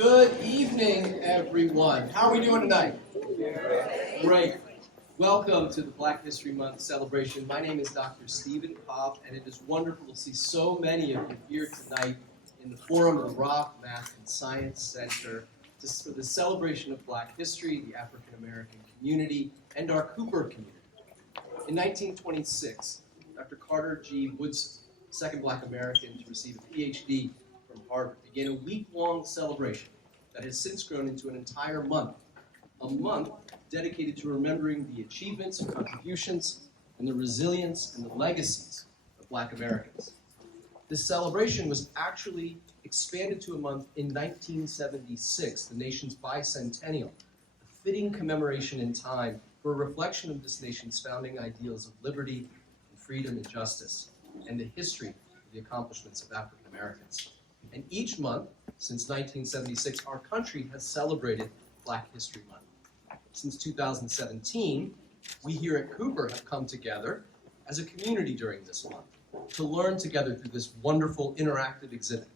Good evening, everyone. How are we doing tonight? Great. Welcome to the Black History Month celebration. My name is Dr. Stephen Popp, and it is wonderful to see so many of you here tonight in the forum of the Rock Math and Science Center for the celebration of Black history, the African American community, and our Cooper community. In 1926, Dr. Carter G. Woodson, second Black American to receive a PhD from Harvard, began a week-long celebration that has since grown into an entire month, a month dedicated to remembering the achievements and contributions and the resilience and the legacies of Black Americans. This celebration was actually expanded to a month in 1976, the nation's bicentennial, a fitting commemoration in time for a reflection of this nation's founding ideals of liberty and freedom and justice, and the history of the accomplishments of African Americans. And each month, since 1976, our country has celebrated Black History Month. Since 2017, we here at Cooper have come together as a community during this month to learn together through this wonderful interactive exhibit,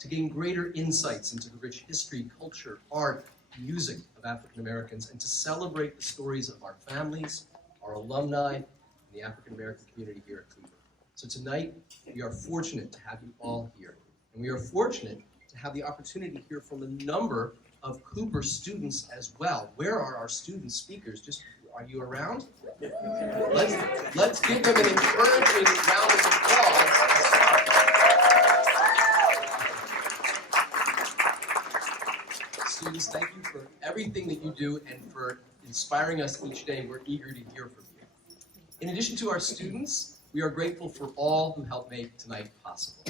to gain greater insights into the rich history, culture, art, music of African Americans, and to celebrate the stories of our families, our alumni, and the African American community here at Cooper. So tonight, we are fortunate to have you all here. And we are fortunate to have the opportunity to hear from a number of Cooper students as well. Where are our student speakers? Are you around? Let's give them an encouraging round of applause. Students, thank you for everything that you do and for inspiring us each day. We're eager to hear from you. In addition to our students, we are grateful for all who helped make tonight possible.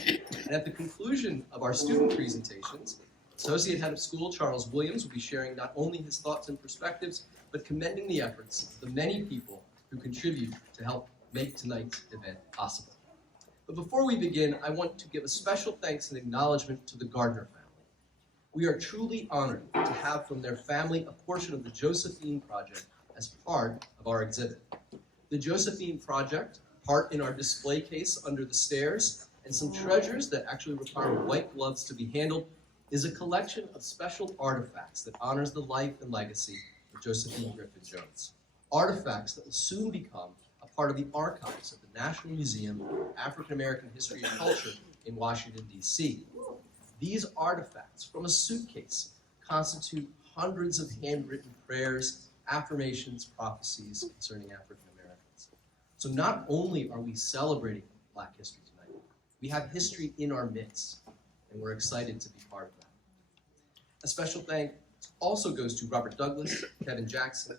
And at the conclusion of our student presentations, Associate Head of School Charles Williams will be sharing not only his thoughts and perspectives, but commending the efforts of the many people who contribute to help make tonight's event possible. But before we begin, I want to give a special thanks and acknowledgement to the Gardner family. We are truly honored to have from their family a portion of the Josephine Project as part of our exhibit. The Josephine Project, part in our display case under the stairs, and some treasures that actually require white gloves to be handled, is a collection of special artifacts that honors the life and legacy of Josephine Griffith Jones. Artifacts that will soon become a part of the archives of the National Museum of African American History and Culture in Washington, D.C. These artifacts from a suitcase constitute hundreds of handwritten prayers, affirmations, prophecies concerning African Americans. So not only are we celebrating Black history tonight, we have history in our midst, and we're excited to be part of that. A special thanks also goes to Robert Douglas, Kevin Jackson,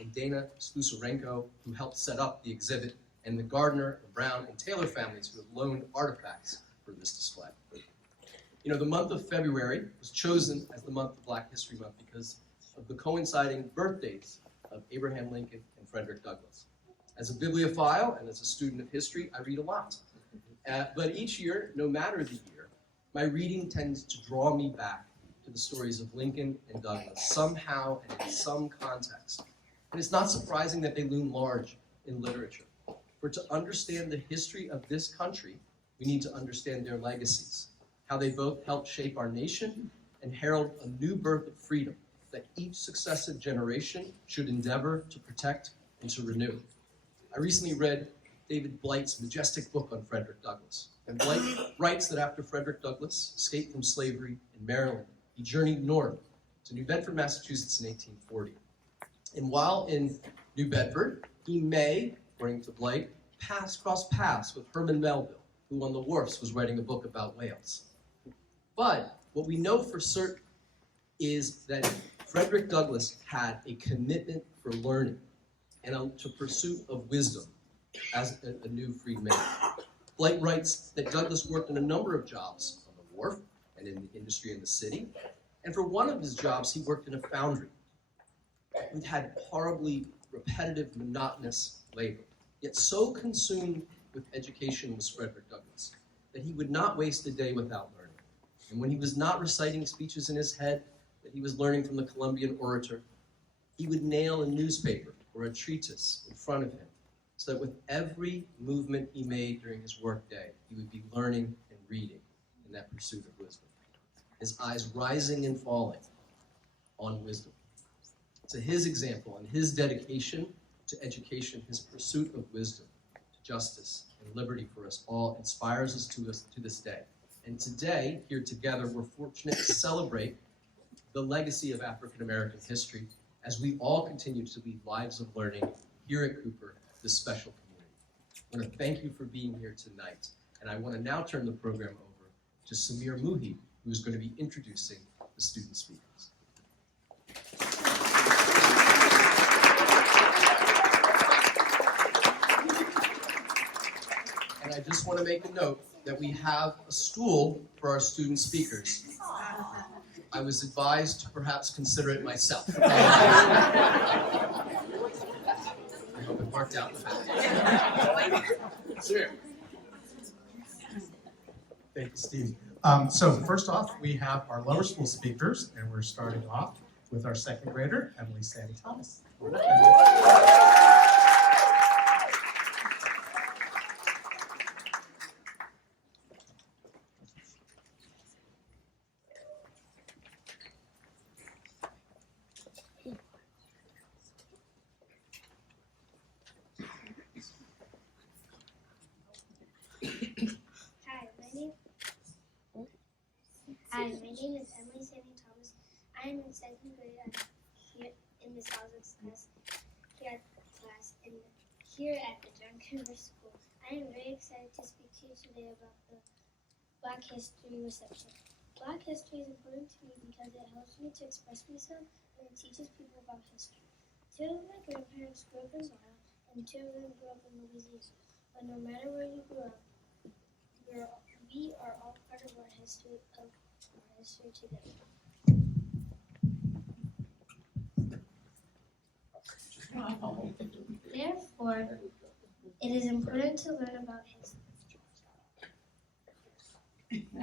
and Dana Slusarenko, who helped set up the exhibit, and the Gardner, Brown, and Taylor families who have loaned artifacts for this display. You know, the month of February was chosen as the month of Black History Month because of the coinciding birthdays of Abraham Lincoln and Frederick Douglass. As a bibliophile and as a student of history, I read a lot. But each year, no matter the year, my reading tends to draw me back to the stories of Lincoln and Douglass, somehow and in some context. And it's not surprising that they loom large in literature. For to understand the history of this country, we need to understand their legacies, how they both helped shape our nation and herald a new birth of freedom that each successive generation should endeavor to protect and to renew. I recently read David Blight's majestic book on Frederick Douglass. And Blight writes that after Frederick Douglass escaped from slavery in Maryland, he journeyed north to New Bedford, Massachusetts in 1840. And while in New Bedford, he may, according to Blight, cross paths with Herman Melville, who on the wharfs was writing a book about whales. But what we know for certain is that Frederick Douglass had a commitment for learning and to pursuit of wisdom as a new freed man. Blight writes that Douglass worked in a number of jobs on the wharf and in the industry in the city. And for one of his jobs, he worked in a foundry. It had horribly repetitive, monotonous labor. Yet so consumed with education was Frederick Douglass that he would not waste a day without learning. And when he was not reciting speeches in his head that he was learning from the Columbian orator, he would nail a newspaper or a treatise in front of him, so that with every movement he made during his workday, he would be learning and reading in that pursuit of wisdom. his eyes rising and falling on wisdom. To his example and his dedication to education, his pursuit of wisdom, to justice, and liberty for us all inspires us to this day. And today, here together, we're fortunate to celebrate the legacy of African American history as we all continue to lead lives of learning here at Cooper, this special community. I want to thank you for being here tonight. And I want to now turn the program over to Samir Muhi, who's going to be introducing the student speakers. And I just want to make a note that we have a stool for our student speakers. I was advised to perhaps consider it myself. I hope it worked out. Sure. Thank you, Steve. So first off, we have our lower school speakers, and we're starting off with our second grader, Emily Sandy Thomas. Hi, my name is Emily Sandy Thomas. I am in second grade here in the Southwest class and here at the John Cooper School. I am very excited to speak to you today about the Black History reception. Black history is important to me because it helps me to express myself and it teaches people about history. Two of my grandparents grew up in Ghana and two of them grew up in Louisiana. But no matter where you grew up, we are all part of our history together. Therefore, it is important to learn about history.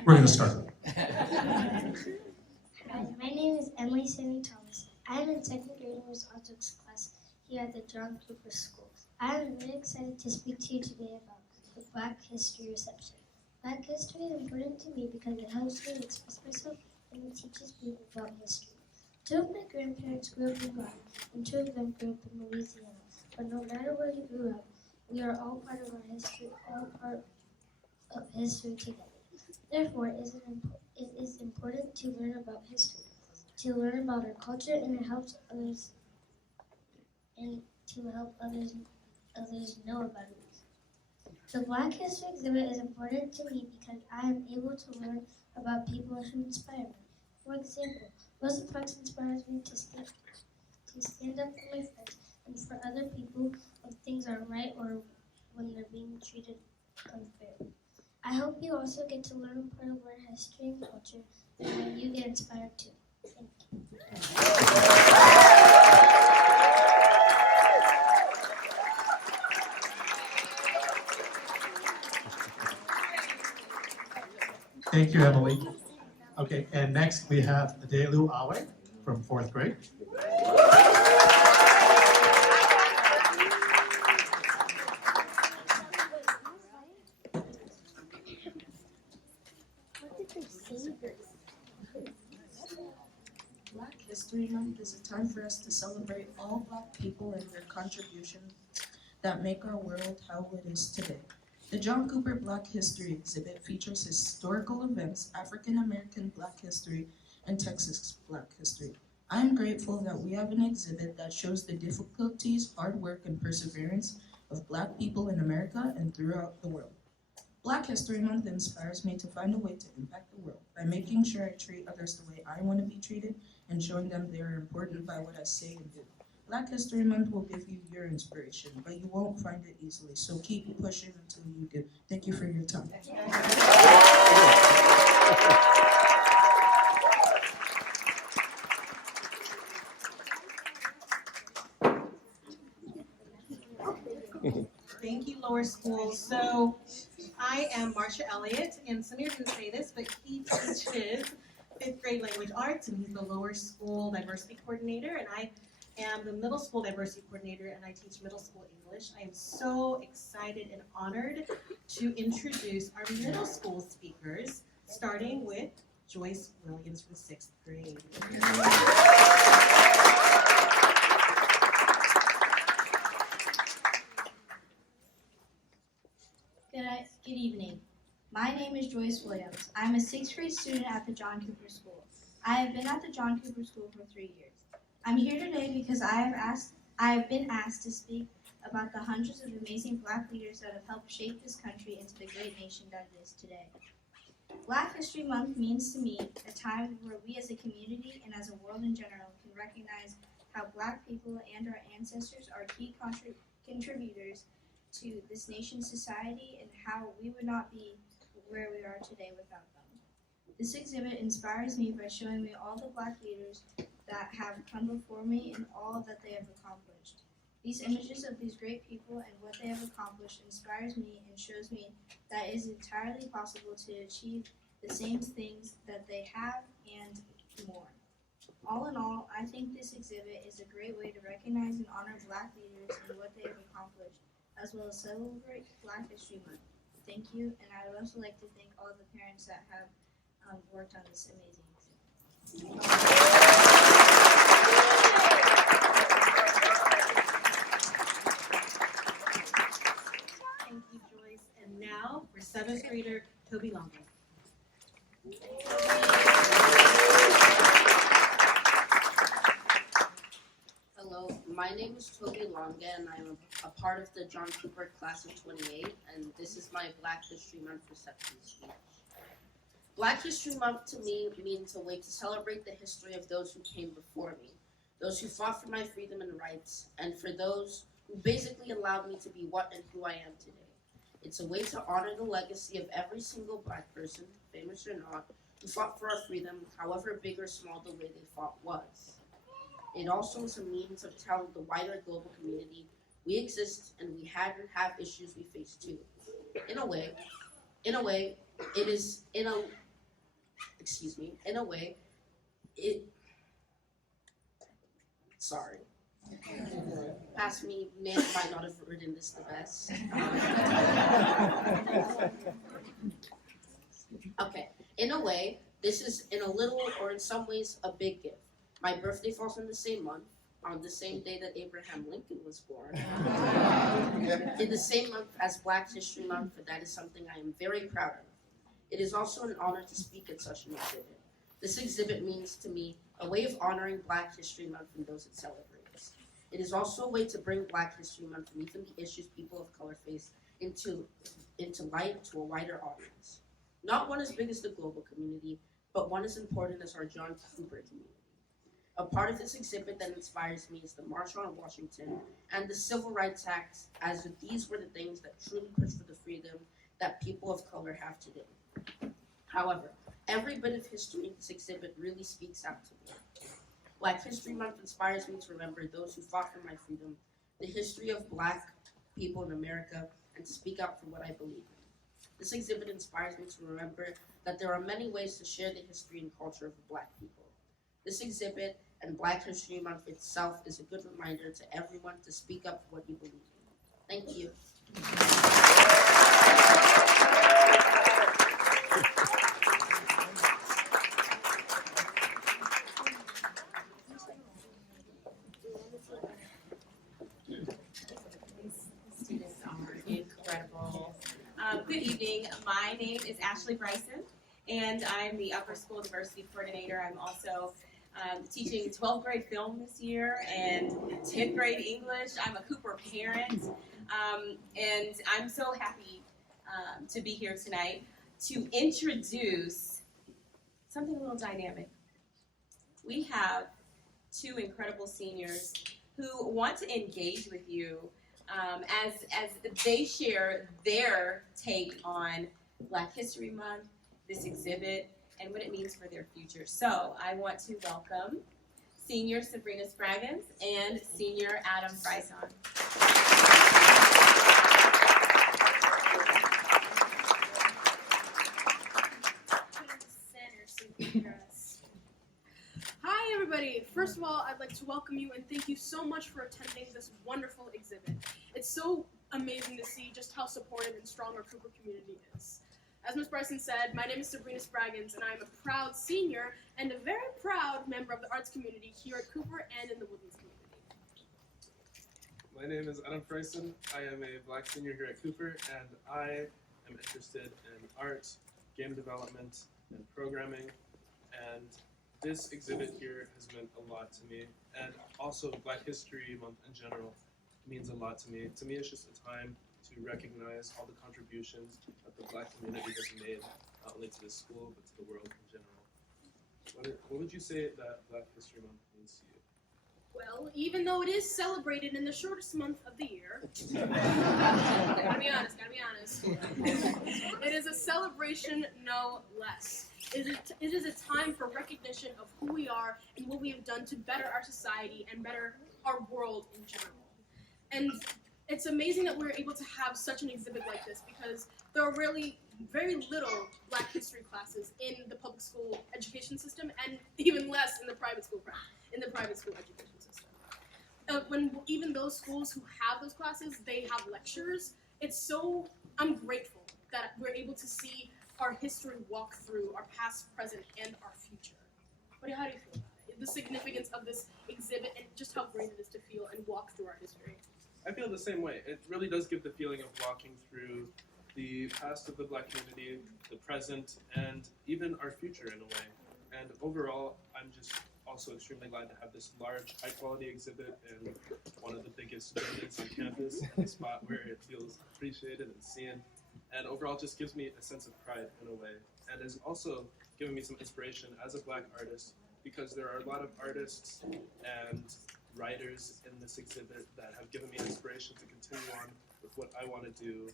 We're going to start. Hi, my name is Emily Sandy Thomas. I am in second grade in Miss Oswick's class here at the John Cooper School. I am very excited to speak to you today about the Black History reception. Black history is important to me because it helps me express myself and it teaches people about history. Two of my grandparents grew up in Ghana and two of them grew up in Louisiana. But no matter where you grew up, we are all part of our history, all part of history together. Therefore, it is important to learn about history, to learn about our culture, and it helps others, and to help others know about it. The Black History exhibit is important to me because I am able to learn about people who inspire me. For example, Rosa Parks inspires me to stand up for my friends and for other people when things are right or when they're being treated unfairly. I hope you also get to learn part of our history and culture and that you get inspired too. Thank you. Thank you, Emily. Okay, and next we have Adelu Awe from fourth grade. Black History Month is a time for us to celebrate all Black people and their contributions that make our world how it is today. The John Cooper Black History exhibit features historical events, African American Black history, and Texas Black history. I am grateful that we have an exhibit that shows the difficulties, hard work, and perseverance of Black people in America and throughout the world. Black History Month inspires me to find a way to impact the world by making sure I treat others the way I want to be treated and showing them they are important by what I say and do. Black History Month will give you your inspiration, but you won't find it easily, so keep pushing until you do. Thank you for your time. Thank you, lower school. So I am Marcia Elliott, and some of you didn't say this, but he teaches fifth grade language arts, and he's the lower school diversity coordinator, and I am the middle school diversity coordinator, and I teach middle school English. I am so excited and honored to introduce our middle school speakers, starting with Joyce Williams from 6th grade. Good evening. My name is Joyce Williams. I'm a 6th grade student at the John Cooper School. I have been at the John Cooper School for 3 years. I'm here today because I have been asked to speak about the hundreds of amazing Black leaders that have helped shape this country into the great nation that it is today. Black History Month means to me a time where we as a community and as a world in general can recognize how Black people and our ancestors are key contributors to this nation's society and how we would not be where we are today without them. This exhibit inspires me by showing me all the Black leaders that have come before me and all that they have accomplished. These images of these great people and what they have accomplished inspires me and shows me that it is entirely possible to achieve the same things that they have and more. All in all, I think this exhibit is a great way to recognize and honor Black leaders and what they have accomplished, as well as celebrate Black History Month. Thank you, and I would also like to thank all the parents that have worked on this amazing exhibit. Thank you, Joyce. And now for 7th grader Toby Longo. Hello, my name is Toby Longa and I'm a part of the John Cooper class of 28, and this is my Black History Month reception speech. Black History Month to me means a way to celebrate the history of those who came before me, those who fought for my freedom and rights, and for those who basically allowed me to be what and who I am today. It's a way to honor the legacy of every single Black person, famous or not, who fought for our freedom, however big or small the way they fought was. It also is a means of telling the wider global community we exist and we had and have issues we face too. In a way, sorry. Past me might not have written this the best. Okay, in a way, this is in a little or in some ways a big gift. My birthday falls in the same month, on the same day that Abraham Lincoln was born. In the same month as Black History Month, but that is something I am very proud of. It is also an honor to speak at such an exhibit. This exhibit means to me a way of honoring Black History Month and those it celebrates. It is also a way to bring Black History Month and even the issues people of color face into light to a wider audience. Not one as big as the global community, but one as important as our John Cooper community. A part of this exhibit that inspires me is the March on Washington and the Civil Rights Act, as if these were the things that truly push for the freedom that people of color have today. However, every bit of history in this exhibit really speaks out to me. Black History Month inspires me to remember those who fought for my freedom, the history of Black people in America, and to speak out for what I believe in. This exhibit inspires me to remember that there are many ways to share the history and culture of Black people. This exhibit and Black History Month itself is a good reminder to everyone to speak up for what you believe in. Thank you. Students are incredible. Good evening. My name is Ashley Bryson, and I'm the Upper School Diversity Coordinator. I'm also teaching 12th grade film this year and 10th grade English. I'm a Cooper parent, and I'm so happy to be here tonight to introduce something a little dynamic. We have two incredible seniors who want to engage with you as they share their take on Black History Month, this exhibit, and what it means for their future. So I want to welcome Senior Sabrina Spraggins and Senior Adam Bryson. Hi everybody! First of all, I'd like to welcome you and thank you so much for attending this wonderful exhibit. It's so amazing to see just how supportive and strong our Cooper community is. As Ms. Bryson said, my name is Sabrina Spraggins, and I am a proud senior and a very proud member of the arts community here at Cooper and in the Woodlands community. My name is Adam Bryson. I am a Black senior here at Cooper, and I am interested in art, game development, and programming. And this exhibit here has meant a lot to me, and also Black History Month in general means a lot to me. To me, it's just a time to recognize all the contributions that the Black community has made, not only to this school, but to the world in general. What would you say that Black History Month means to you? Well, even though it is celebrated in the shortest month of the year, gotta be honest, it is a celebration no less. It is a time for recognition of who we are and what we have done to better our society and better our world in general. And it's amazing that we're able to have such an exhibit like this because there are really very little Black history classes in the public school education system, and even less in the private school education system. When even those schools who have those classes, they have lectures. I'm grateful that we're able to see our history walk through our past, present, and our future. How do you feel about it? The significance of this exhibit and just how great it is to feel and walk through our history. I feel the same way. It really does give the feeling of walking through the past of the Black community, the present, and even our future in a way. And overall, I'm just also extremely glad to have this large, high-quality exhibit in one of the biggest buildings on campus, in a spot where it feels appreciated and seen. And overall, just gives me a sense of pride in a way, and has also given me some inspiration as a Black artist, because there are a lot of artists and writers in this exhibit that have given me inspiration to continue on with what I want to do,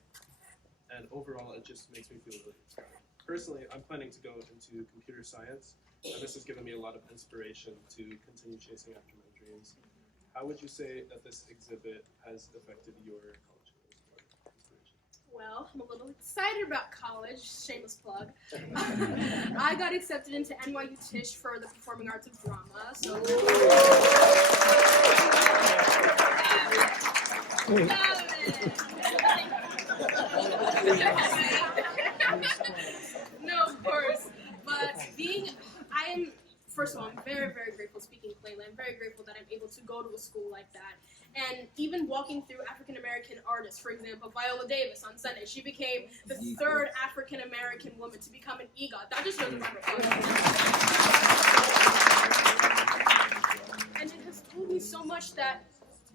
and overall it just makes me feel really inspired. Personally, I'm planning to go into computer science, and this has given me a lot of inspiration to continue chasing after my dreams. How would you say that this exhibit has affected your college goals or inspiration? Well, I'm a little excited about college, shameless plug. I got accepted into NYU Tisch for the Performing Arts of Drama, so... No, of course, but first of all, I'm very, very grateful speaking plainly. I'm very grateful that I'm able to go to a school like that. And even walking through African-American artists, for example, Viola Davis on Sunday, she became the third African-American woman to become an EGOT. That just shows a round of applause. And it has told me so much that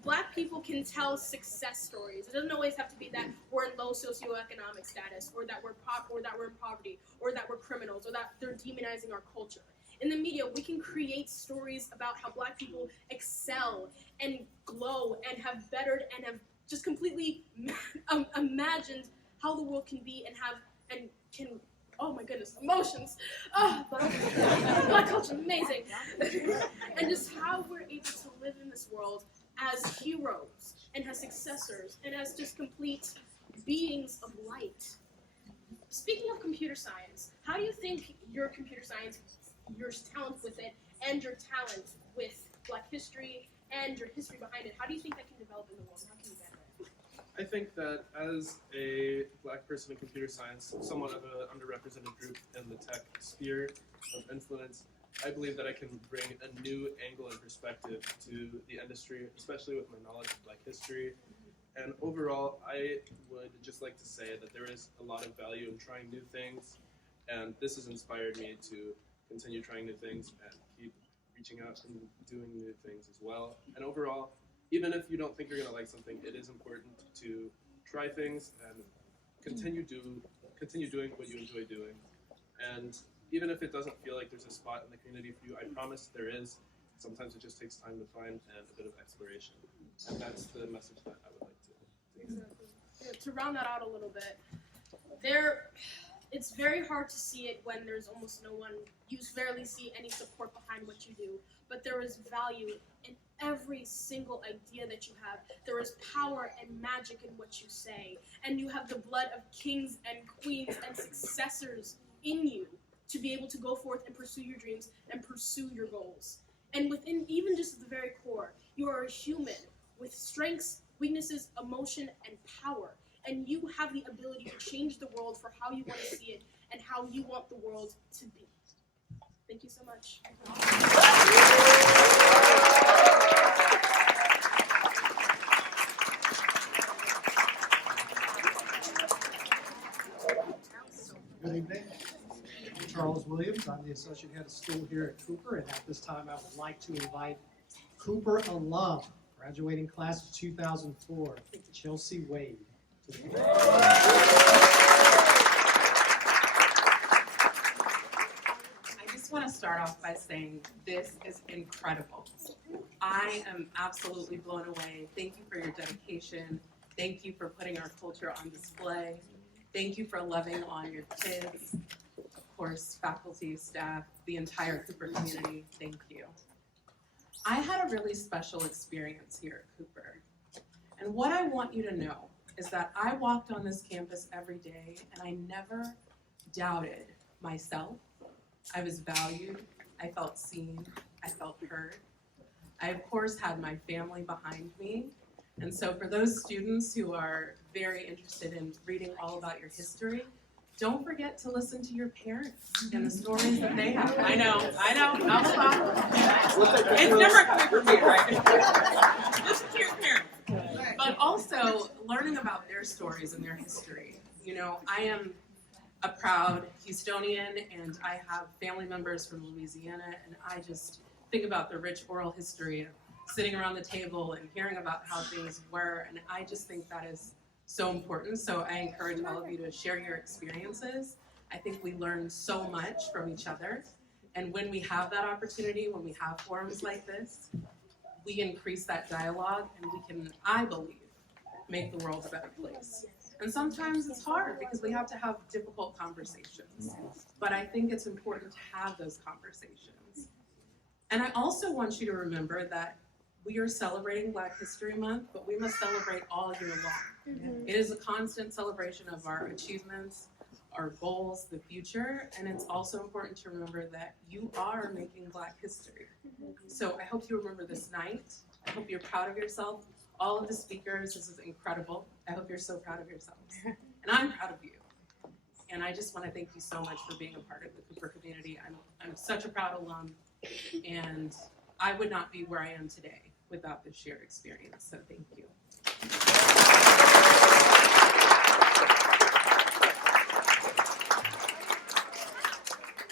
Black people can tell success stories. It doesn't always have to be that we're in low socioeconomic status, or that we're in poverty, or that we're criminals, or that they're demonizing our culture. In the media, we can create stories about how Black people excel and glow and have bettered and have just completely imagined how the world can be oh my goodness, emotions. Black culture, amazing. And just how we're able to live in this world as heroes and as successors and as just complete beings of light. Speaking of computer science, how do you think your computer science, your talent with it, and your talent with Black history and your history behind it, how do you think that can develop in the world? How can you better it? I think that as a Black person in computer science, somewhat of an underrepresented group in the tech sphere of influence, I believe that I can bring a new angle and perspective to the industry, especially with my knowledge of Black history. And overall, I would just like to say that there is a lot of value in trying new things, and this has inspired me to continue trying new things and keep reaching out and doing new things as well. And overall, even if you don't think you're going to like something, it is important to try things and continue doing what you enjoy doing. And even if it doesn't feel like there's a spot in the community for you, I promise there is. Sometimes it just takes time to find and a bit of exploration. And that's the message that I would like to Exactly. Yeah, to round that out a little bit, it's very hard to see it when there's almost no one, you rarely see any support behind what you do, but there is value in every single idea that you have. There is power and magic in what you say, and you have the blood of kings and queens and successors in you to be able to go forth and pursue your dreams and pursue your goals. And within even just the very core, you are a human with strengths, weaknesses, emotion, and power. and you have the ability to change the world for how you want to see it and how you want the world to be. Thank you so much. Good evening. I'm Charles Williams. I'm the Associate Head of School here at Cooper, and at this time I would like to invite Cooper alum, graduating class of 2004, Chelsea Wade. To the podium. I just want to start off by saying this is incredible. I am absolutely blown away. Thank you for your dedication. Thank you for putting our culture on display. Thank you for loving on your kids. Of course, faculty, staff, the entire Cooper community, thank you. I had a really special experience here at Cooper. And what I want you to know is that I walked on this campus every day and I never doubted myself. I was valued, I felt seen, I felt heard. I, of course, had my family behind me. And so for those students who are very interested in reading all about your history, don't forget to listen to your parents and the stories that they have. I know, not a problem. It's never clear for me, right? Listen to your parents. But also learning about their stories and their history. You know, I am a proud Houstonian and I have family members from Louisiana, and I just think about the rich oral history of sitting around the table and hearing about how things were, and I just think that is so important. So I encourage all of you to share your experiences. I think we learn so much from each other, and when we have that opportunity, when we have forums like this, we increase that dialogue and we can, I believe, make the world a better place. And sometimes it's hard because we have to have difficult conversations, but I think it's important to have those conversations. And I also want you to remember that we are celebrating Black History Month, but we must celebrate all year long. It is a constant celebration of our achievements, our goals, the future, and it's also important to remember that you are making Black history. So I hope you remember this night. I hope you're proud of yourself. All of the speakers, this is incredible. I hope you're so proud of yourselves. And I'm proud of you. And I just want to thank you so much for being a part of the Cooper community. I'm such a proud alum, and I would not be where I am today without this shared experience, so thank you.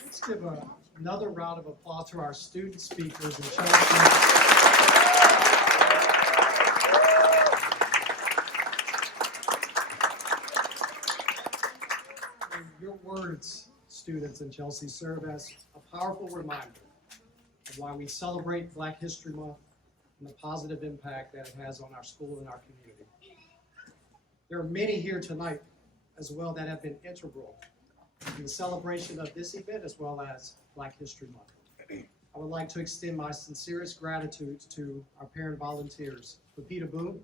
Let's give another round of applause to our student speakers and Chelsea. Your words, students in Chelsea, serve as a powerful reminder of why we celebrate Black History Month and the positive impact that it has on our school and our community. There are many here tonight as well that have been integral in the celebration of this event as well as Black History Month. I would like to extend my sincerest gratitude to our parent volunteers, Pepita Boone,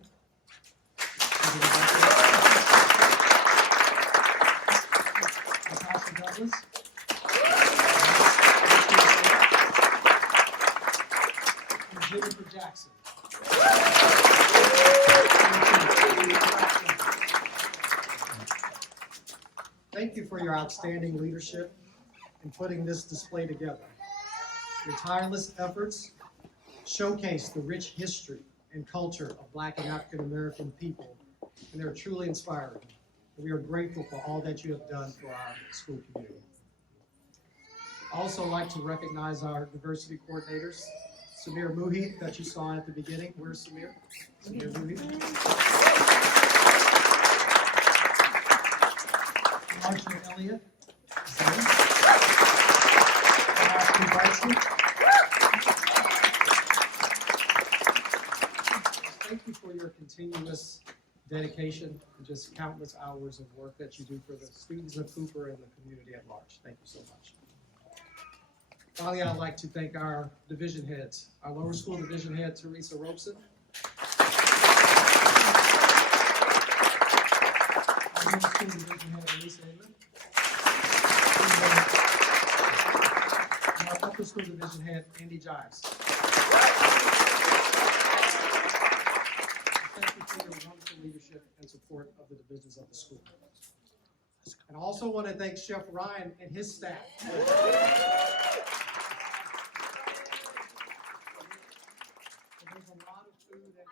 Natasha Douglas, and Jennifer Jackson. Thank you for your outstanding leadership in putting this display together. Your tireless efforts showcase the rich history and culture of Black and African American people, and they're truly inspiring. We are grateful for all that you have done for our school community. I'd also like to recognize our diversity coordinators, Samir Muhi, that you saw at the beginning. Where's Samir? Samir Muhi. Marsha Elliott. Thank you for your continuous dedication and just countless hours of work that you do for the students of Cooper and the community at large. Thank you so much. Finally, I'd like to thank our division heads. Our lower school division head, Teresa Robeson. Our middle school division head, Elisa Inman. And our upper school division head, Andy Giles. thank you for your wonderful leadership and support of the business of the school. And I also want to thank Chef Ryan and his staff. There's a lot of food and